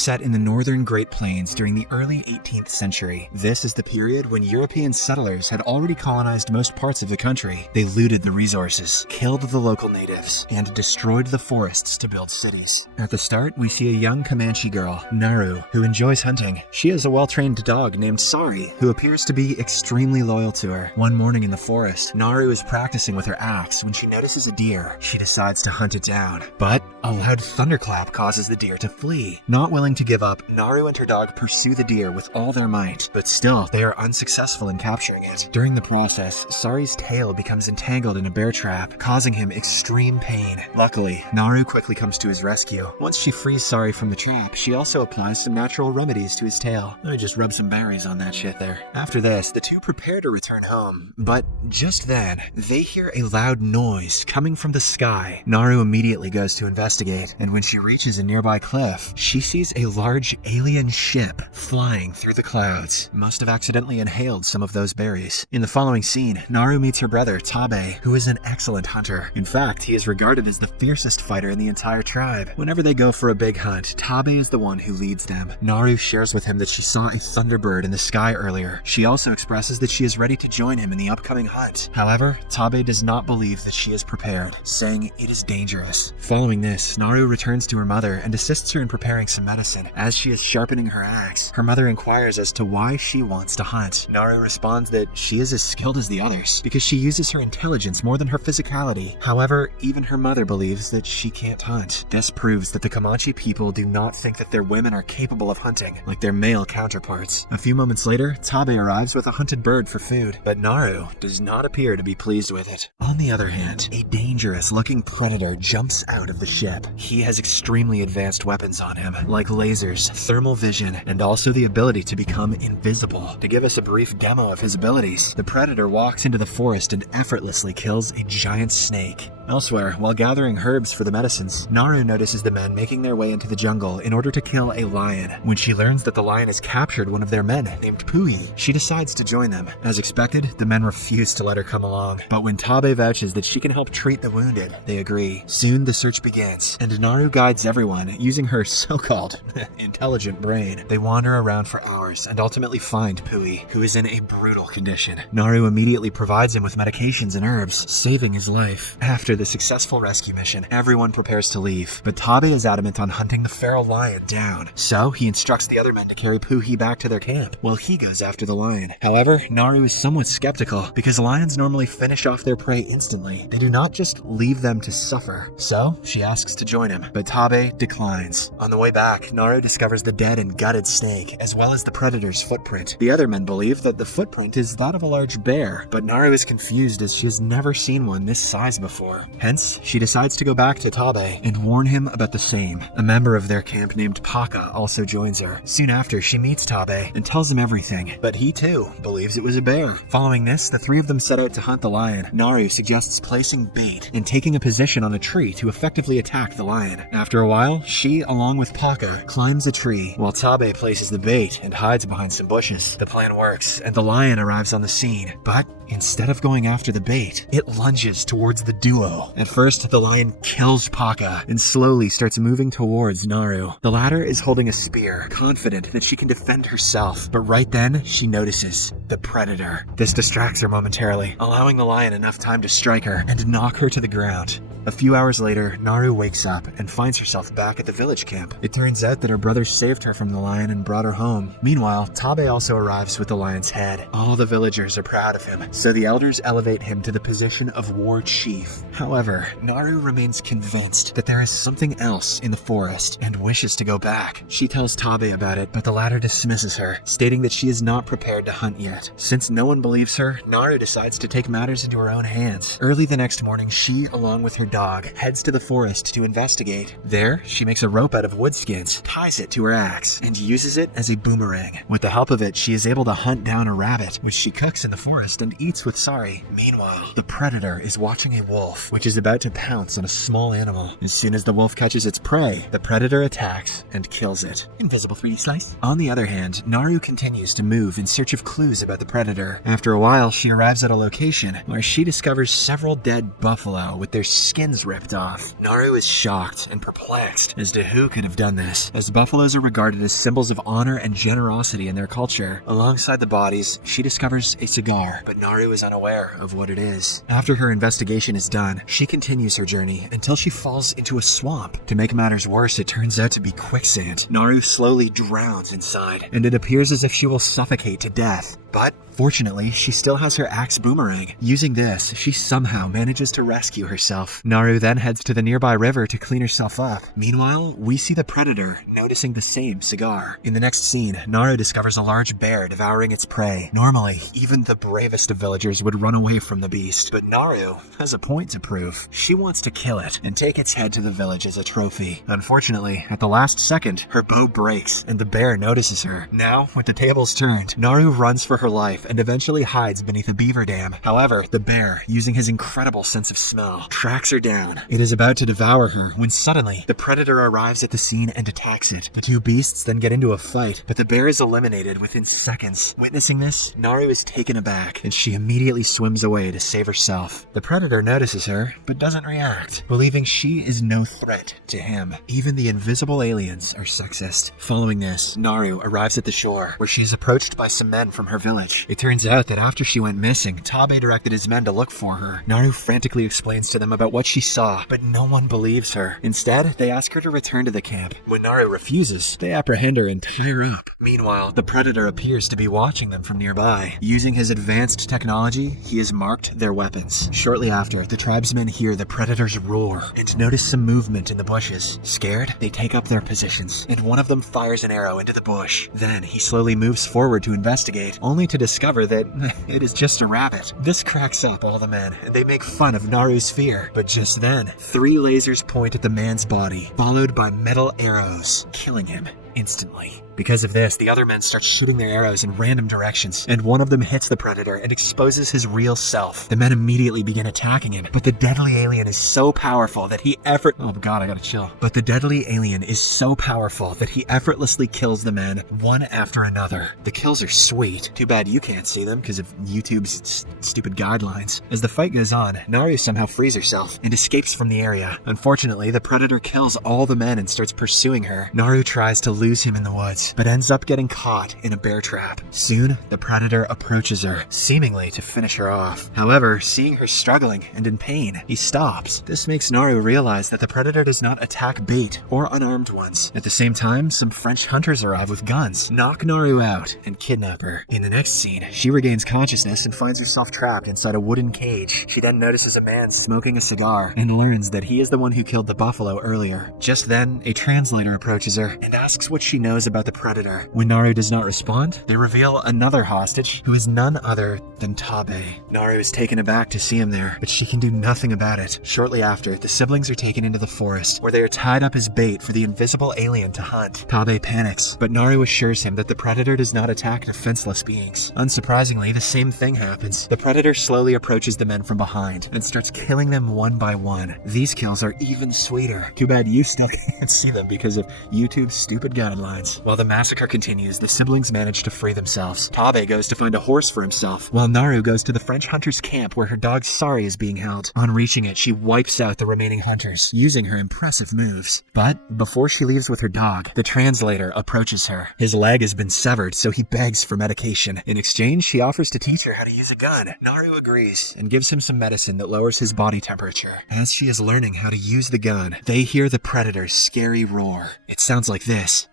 set in the northern Great Plains during the early 18th century. This is the period when European settlers had already colonized most parts of the country. They looted the resources, killed the local natives, and destroyed the forests to build cities. At the start, we see a young Comanche girl, Naru, who enjoys hunting. She has a well-trained dog named Sari, who appears to be extremely loyal to her. One morning in the forest, Naru is practicing with her axe when she notices a deer. She decides to hunt it down, but a loud thunderclap causes the deer to flee. Not willing to give up, Naru and her dog pursue the deer with all their might, but still, they are unsuccessful in capturing it. During the process, Sari's tail becomes entangled in a bear trap, causing him extreme pain. Luckily, Naru quickly comes to his rescue. Once she frees Sari from the trap, she also applies some natural remedies to his tail. Let me just rub some berries on that shit there. After this, the two prepare to return home, but just then, they hear a loud noise coming from the sky. Naru immediately goes to investigate, and when she reaches a nearby cliff, she sees a large alien ship flying through the clouds. Must have accidentally inhaled some of those berries. In the following scene, Naru meets her brother, Tabe, who is an excellent hunter. In fact, he is regarded as the fiercest fighter in the entire tribe. Whenever they go for a big hunt, Tabe is the one who leads them. Naru shares with him that she saw a thunderbird in the sky earlier. She also expresses that she is ready to join him in the upcoming hunt. However, Tabe does not believe that she is prepared, saying it is dangerous. Following this, Naru returns to her mother and assists her in preparing some medicine. As she is sharpening her axe, her mother inquires as to why she wants to hunt. Naru responds that she is as skilled as the others because she uses her intelligence more than her physicality. However, even her mother believes that she can't hunt. This proves that the Comanche people do not think that their women are capable of hunting like their male counterparts. A few moments later, Tabe arrives with a hunted bird for food, but Naru does not appear to be pleased with it. On the other hand, a dangerous-looking predator jumps out of the ship. He has extremely advanced weapons on him, like lasers, thermal vision, and also the ability to become invisible. To give us a brief demo of his abilities, the predator walks into the forest and effortlessly kills a giant snake. Elsewhere, while gathering herbs for the medicines, Naru notices the men making their way into the jungle in order to kill a lion. When she learns that the lion has captured one of their men, named Puyi, she decides to join them. As expected, the men refuse to let her come along, but when Tabe vouches that she can help treat the wounded, they agree. Soon the search begins, and Naru guides everyone using her so-called intelligent brain. They wander around for hours and ultimately find Puyi, who is in a brutal condition. Naru immediately provides him with medications and herbs, saving his life. After the successful rescue mission, everyone prepares to leave, but Tabe is adamant on hunting the feral lion down. So he instructs the other men to carry Puyi back to their camp, while he goes after the lion. However, Naru is somewhat skeptical, because lions normally finish off their prey instantly. They do not just leave them to suffer. So she asks to join him, but Tabe declines. On the way back, Naru discovers the dead and gutted snake, as well as the predator's footprint. The other men believe that the footprint is that of a large bear, but Naru is confused as she has never seen one this size before. Hence, she decides to go back to Tabe and warn him about the same. A member of their camp named Paka also joins her. Soon after, she meets Tabe and tells him everything, but he too believes it was a bear. Following this, the three of them set out to hunt the lion. Naru suggests placing bait and taking a position on a tree to effectively attack the lion. After a while, she, along with Paka, climbs a tree, while Tabe places the bait and hides behind some bushes. The plan works, and the lion arrives on the scene, but instead of going after the bait, it lunges towards the duo. At first, the lion kills Paka and slowly starts moving towards Naru. The latter is holding a spear, confident that she can defend herself, but right then, she notices the predator. This distracts her momentarily, allowing the lion enough time to strike her and knock her to the ground. A few hours later, Naru wakes up and finds herself back at the village camp. It turns out that her brother saved her from the lion and brought her home. Meanwhile, Tabe also arrives with the lion's head. All the villagers are proud of him, so the elders elevate him to the position of war chief. However, Naru remains convinced that there is something else in the forest and wishes to go back. She tells Tabe about it, but the latter dismisses her, stating that she is not prepared to hunt yet. Since no one believes her, Naru decides to take matters into her own hands. Early the next morning, she, along with her dog, heads to the forest to investigate. There, she makes a rope out of wood skins, ties it to her axe, and uses it as a boomerang. With the help of it, she is able to hunt down a rabbit, which she cooks in the forest and eats eats with Sari. Meanwhile, the predator is watching a wolf, which is about to pounce on a small animal. As soon as the wolf catches its prey, the predator attacks and kills it. Invisible 3D slice. On the other hand, Naru continues to move in search of clues about the predator. After a while, she arrives at a location where she discovers several dead buffalo with their skins ripped off. Naru is shocked and perplexed as to who could have done this, as buffaloes are regarded as symbols of honor and generosity in their culture. Alongside the bodies, she discovers a cigar, but Naru is unaware of what it is. After her investigation is done, she continues her journey until she falls into a swamp. To make matters worse, it turns out to be quicksand. Naru slowly drowns inside, and it appears as if she will suffocate to death. But fortunately, she still has her axe boomerang. Using this, she somehow manages to rescue herself. Naru then heads to the nearby river to clean herself up. Meanwhile, we see the predator noticing the same cigar. In the next scene, Naru discovers a large bear devouring its prey. Normally, even the bravest of villagers would run away from the beast, but Naru has a point to prove. She wants to kill it and take its head to the village as a trophy. Unfortunately, at the last second, her bow breaks and the bear notices her. Now, with the tables turned, Naru runs for her life and eventually hides beneath a beaver dam. However, the bear, using his incredible sense of smell, tracks her down. It is about to devour her when suddenly the predator arrives at the scene and attacks it. The two beasts then get into a fight, but the bear is eliminated within seconds. Witnessing this, Naru is taken aback and she immediately swims away to save herself. The predator notices her, but doesn't react, believing she is no threat to him. Even the invisible aliens are sexist. Following this, Naru arrives at the shore, where she is approached by some men from her village. It turns out that after she went missing, Tabe directed his men to look for her. Naru frantically explains to them about what she saw, but no one believes her. Instead, they ask her to return to the camp. When Naru refuses, they apprehend her and tie her up. Meanwhile, the predator appears to be watching them from nearby. Using his advanced technology, he has marked their weapons. Shortly after, the tribesmen hear the predator's roar and notice some movement in the bushes. Scared, they take up their positions, and one of them fires an arrow into the bush. Then he slowly moves forward to investigate, only to discover that it is just a rabbit. This cracks up all the men, and they make fun of Naru's fear. But just then, 3 lasers point at the man's body, followed by metal arrows, killing him instantly. Because of this, the other men start shooting their arrows in random directions, and one of them hits the predator and exposes his real self. The men immediately begin attacking him, but the deadly alien is so powerful that he But the deadly alien is so powerful that he effortlessly kills the men one after another. The kills are sweet. Too bad you can't see them because of YouTube's stupid guidelines. As the fight goes on, Naru somehow frees herself and escapes from the area. Unfortunately, the predator kills all the men and starts pursuing her. Naru tries to lose him in the woods, but ends up getting caught in a bear trap. Soon, the predator approaches her, seemingly to finish her off. However, seeing her struggling and in pain, he stops. This makes Naru realize that the predator does not attack bait or unarmed ones. At the same time, some French hunters arrive with guns, knock Naru out, and kidnap her. In the next scene, she regains consciousness and finds herself trapped inside a wooden cage. She then notices a man smoking a cigar and learns that he is the one who killed the buffalo earlier. Just then, a translator approaches her and asks what she knows about the predator. When Naru does not respond, they reveal another hostage who is none other than Tabe. Naru is taken aback to see him there, but she can do nothing about it. Shortly after, the siblings are taken into the forest, where they are tied up as bait for the invisible alien to hunt. Tabe panics, but Naru assures him that the predator does not attack defenseless beings. Unsurprisingly, the same thing happens. The predator slowly approaches the men from behind and starts killing them one by one. These kills are even sweeter. Too bad you still can't see them because of YouTube's stupid guidelines. While the massacre continues, the siblings manage to free themselves. Tabe goes to find a horse for himself, while Naru goes to the French hunter's camp where her dog Sari is being held. On reaching it, she wipes out the remaining hunters, using her impressive moves. But before she leaves with her dog, the translator approaches her. His leg has been severed, so he begs for medication. In exchange, she offers to teach her how to use a gun. Naru agrees and gives him some medicine that lowers his body temperature. As she is learning how to use the gun, they hear the predator's scary roar. It sounds like this.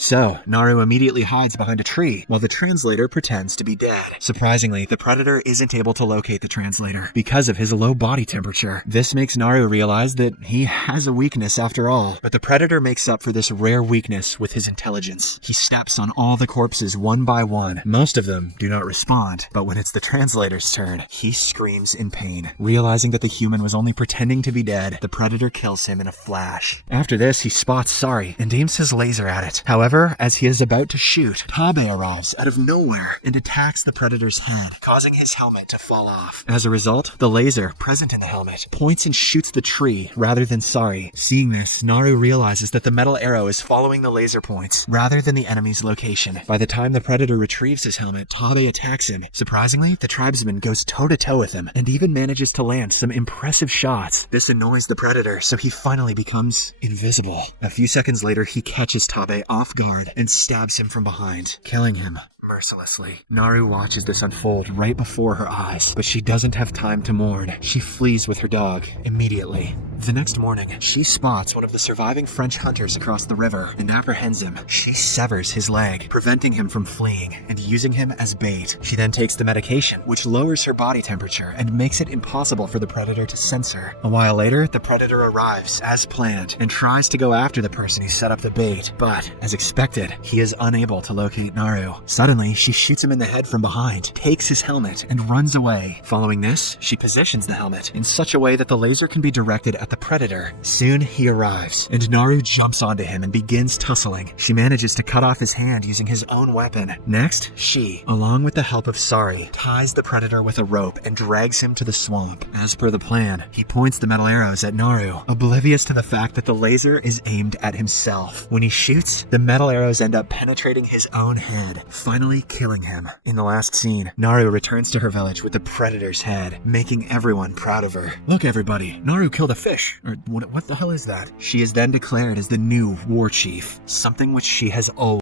So, Naru immediately hides behind a tree, while the translator pretends to be dead. Surprisingly, the predator isn't able to locate the translator because of his low body temperature. This makes Naru realize that he has a weakness after all, but the predator makes up for this rare weakness with his intelligence. He steps on all the corpses one by one. Most of them do not respond, but when it's the translator's turn, he screams in pain. Realizing that the human was only pretending to be dead, the predator kills him in a flash. After this, he spots Sari and aims his laser at it. However, However, as he is about to shoot, Tabe arrives out of nowhere and attacks the predator's head, causing his helmet to fall off. As a result, the laser present in the helmet points and shoots the tree rather than Sari. Seeing this, Naru realizes that the metal arrow is following the laser points rather than the enemy's location. By the time the predator retrieves his helmet, Tabe attacks him. Surprisingly, the tribesman goes toe-to-toe with him and even manages to land some impressive shots. This annoys the predator, so he finally becomes invisible. A few seconds later, he catches Tabe off guard and stabs him from behind, killing him mercilessly. Naru watches this unfold right before her eyes, but she doesn't have time to mourn. She flees with her dog immediately. The next morning, she spots one of the surviving French hunters across the river and apprehends him. She severs his leg, preventing him from fleeing and using him as bait. She then takes the medication, which lowers her body temperature and makes it impossible for the predator to sense her. A while later, the predator arrives as planned and tries to go after the person who set up the bait, but as expected, he is unable to locate Naru. Suddenly, she shoots him in the head from behind, takes his helmet, and runs away. Following this, she positions the helmet in such a way that the laser can be directed at the predator. Soon he arrives, and Naru jumps onto him and begins tussling. She manages to cut off his hand using his own weapon. Next, she, along with the help of Sari, ties the predator with a rope and drags him to the swamp. As per the plan, he points the metal arrows at Naru, oblivious to the fact that the laser is aimed at himself. When he shoots, the metal arrows end up penetrating his own head, finally killing him. In the last scene, Naru returns to her village with the predator's head, making everyone proud of her. Look everybody, Naru killed a fish. Or what the hell is that? She is then declared as the new war chief, something which she has always